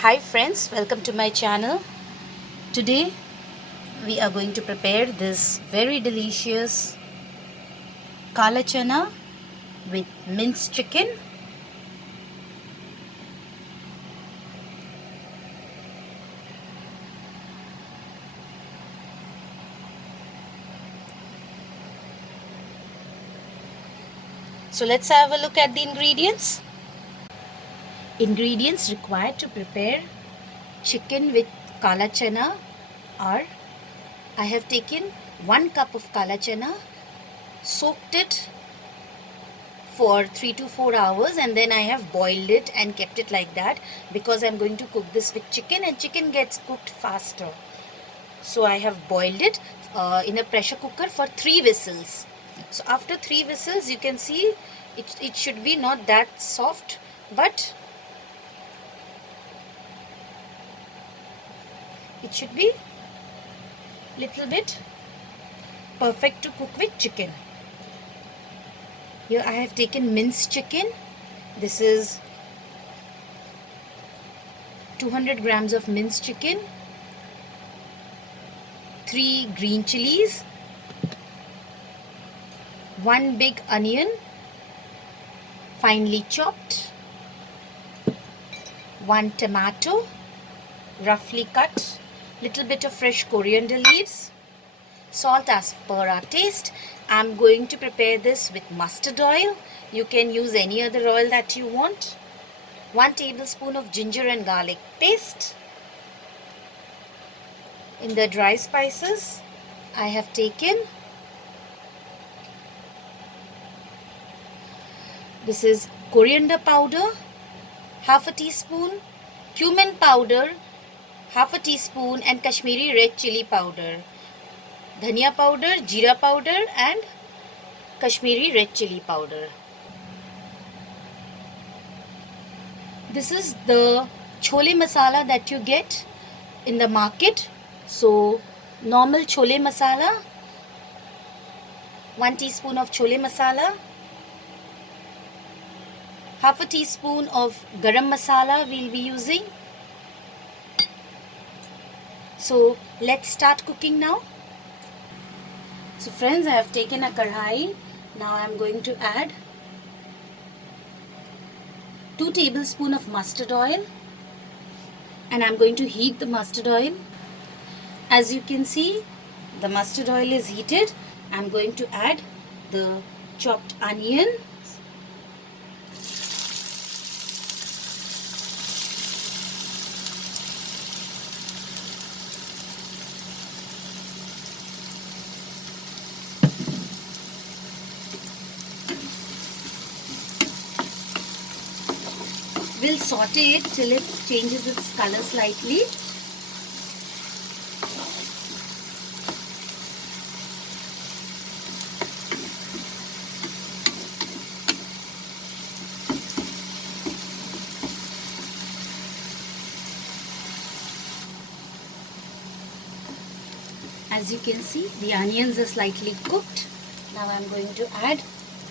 Hi friends, welcome to my channel. Today we are going to prepare this very delicious Kala Chana with minced chicken. So let's have a look at the ingredients. Ingredients required to prepare chicken with Kala Chana are: I have taken 1 cup of Kala Chana, soaked it for 3 to 4 hours, and then I have boiled it and kept it like that because I'm going to cook this with chicken and chicken gets cooked faster. So I have boiled it in a pressure cooker for 3 whistles. So after 3 whistles you can see it should be not that soft, but it should be little bit perfect to cook with chicken. Here I have taken minced chicken. This is 200 grams of minced chicken, 3 green chilies, 1 big onion finely chopped, 1 tomato roughly cut, little bit of fresh coriander leaves, salt as per our taste. I'm going to prepare this with mustard oil. You can use any other oil that you want. 1 tablespoon of ginger and garlic paste. In the dry spices, I have taken, this is coriander powder, half a teaspoon, cumin powder, half a teaspoon, and Kashmiri red chili powder, dhania powder, jeera powder, and Kashmiri red chili powder. This is the chole masala that you get in the market. So normal chole masala, 1 teaspoon of chole masala, half a teaspoon of garam masala we'll be using. So let's start cooking now. So friends, I have taken a kadhai. Now I am going to add 2 tablespoons of mustard oil, and I am going to heat the mustard oil. As you can see, the mustard oil is heated. I am going to add the chopped onion, we'll saute it till it changes its color slightly. As you can see, the onions are slightly cooked. Now I am going to add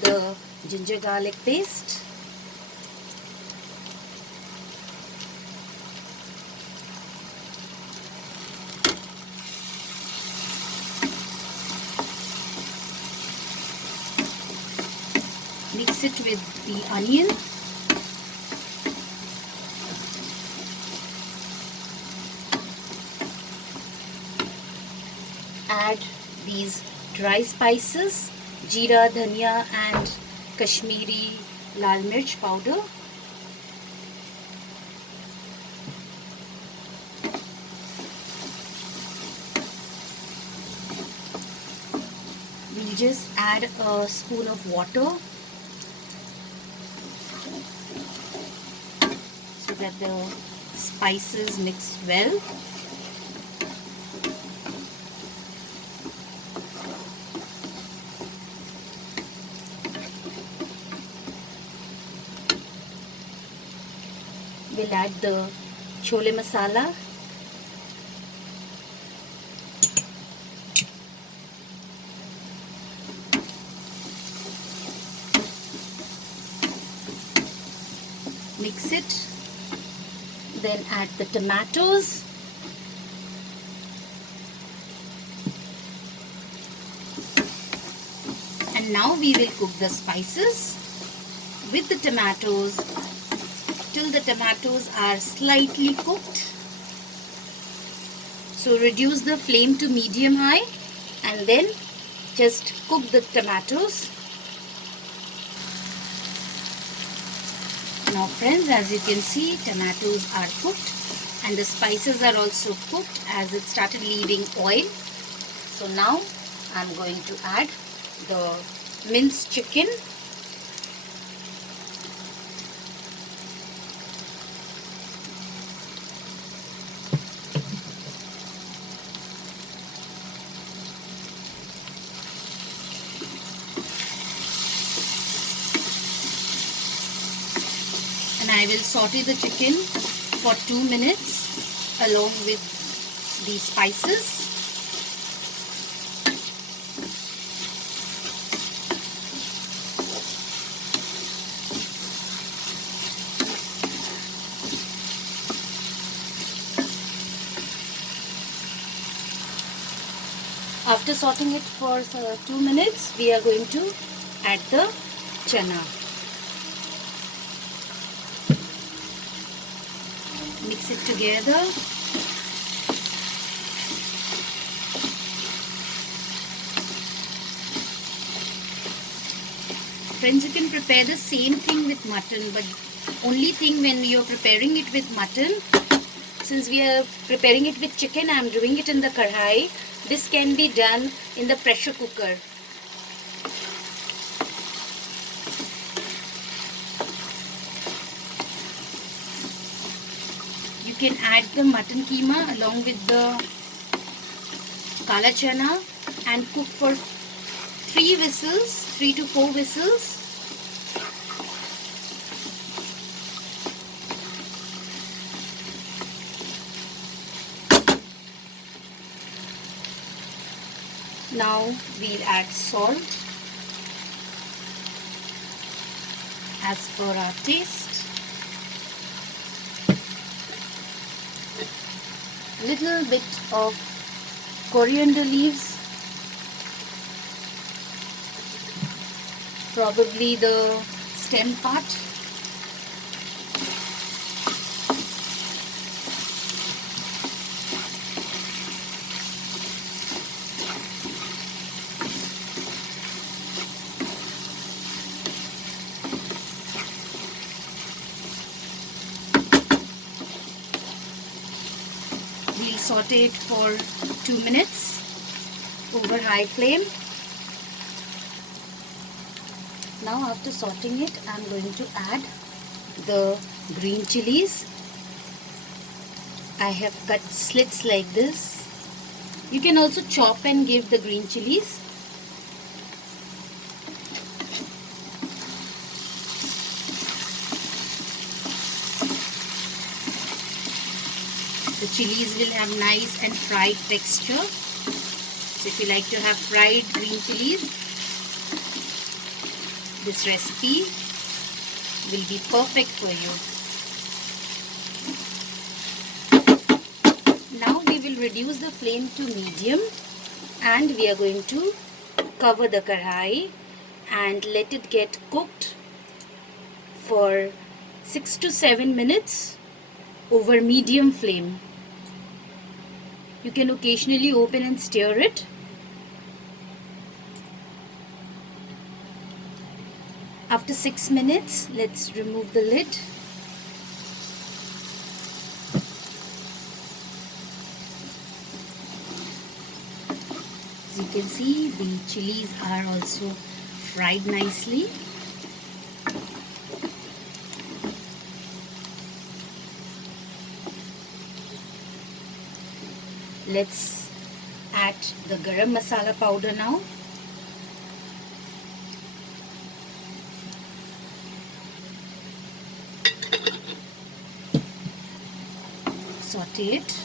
the ginger garlic paste. Mix it with the onion. Add these dry spices, jeera, dhania, and Kashmiri lal mirch powder. We'll just add a spoon of water so that the spices mix well. We'll add the chole masala. Mix it. Then add the tomatoes. And now we will cook the spices with the tomatoes till the tomatoes are slightly cooked. So reduce the flame to medium high and then just cook the tomatoes. Now friends, as you can see, tomatoes are cooked and the spices are also cooked as it started leaving oil. So now I'm going to add the minced chicken. And I will saute the chicken for 2 minutes along with the spices. After sauteing it for 2 minutes, we are going to add the chana. Mix it together. Friends, you can prepare the same thing with mutton, but only thing when you are preparing it with mutton, since we are preparing it with chicken, I am doing it in the kadhai. This can be done in the pressure cooker. You can add the mutton keema along with the kala chana and cook for 3 to 4 whistles. Now we'll add salt as per our taste. Little bit of coriander leaves, probably the stem part. We'll saute it for 2 minutes over high flame. Now after sauteing it, I'm going to add the green chilies. I have cut slits like this. You can also chop and give the green chilies. The chilies will have nice and fried texture. So if you like to have fried green chilies, this recipe will be perfect for you. Now we will reduce the flame to medium and we are going to cover the kadhai and let it get cooked for 6 to 7 minutes over medium flame. You can occasionally open and stir it. After 6 minutes, let's remove the lid. As you can see, the chilies are also fried nicely. Let's add the garam masala powder now. Saute it.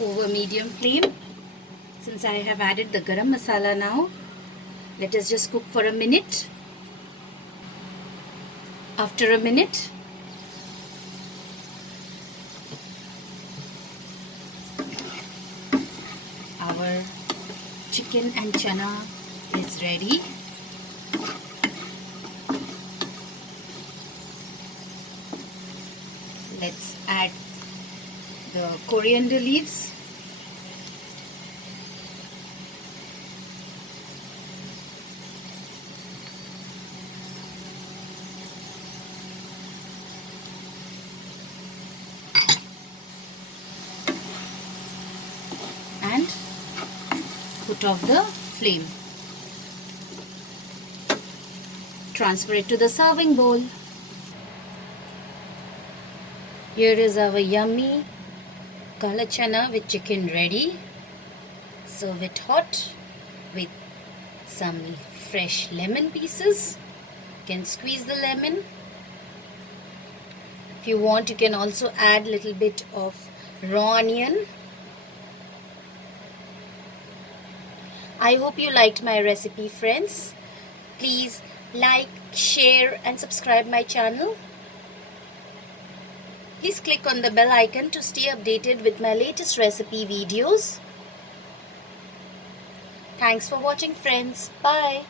over medium flame. Since I have added the garam masala now, let us just cook for a minute. After a minute, our chicken and chana is ready. Let's add the coriander leaves. And put off the flame. Transfer it to the serving bowl. Here is our yummy Kala Chana with chicken ready. Serve it hot with some fresh lemon pieces. You can squeeze the lemon. If you want, you can also add a little bit of raw onion. I hope you liked my recipe, friends. Please like, share and subscribe my channel. Please click on the bell icon to stay updated with my latest recipe videos. Thanks for watching, friends. Bye.